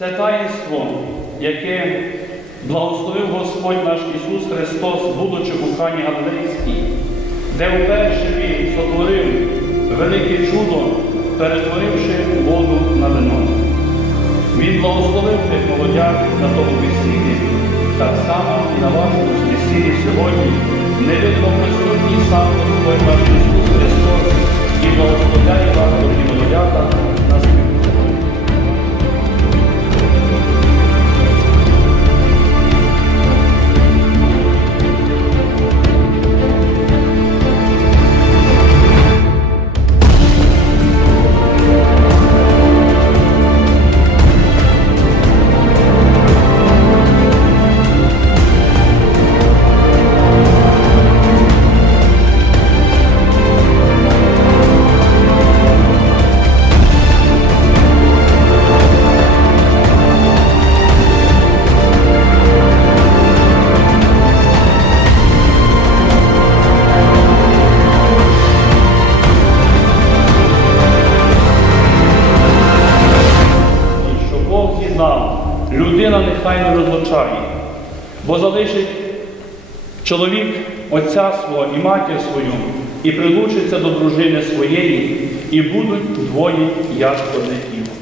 Це таїнство, яке благословив Господь наш Ісус Христос, будучи у Хані Галилейській, де вперше Він сотворив велике чудо, перетворивши воду на вино. Він благословив тих молодят на тому весіллі, так само і на вашому весіллі сьогодні невидно присутній сам З'єднав, людина нехай не розлучає, бо залишить чоловік отця свого і матір свою, і прилучиться до дружини своєї, і будуть двоє як одне тіло.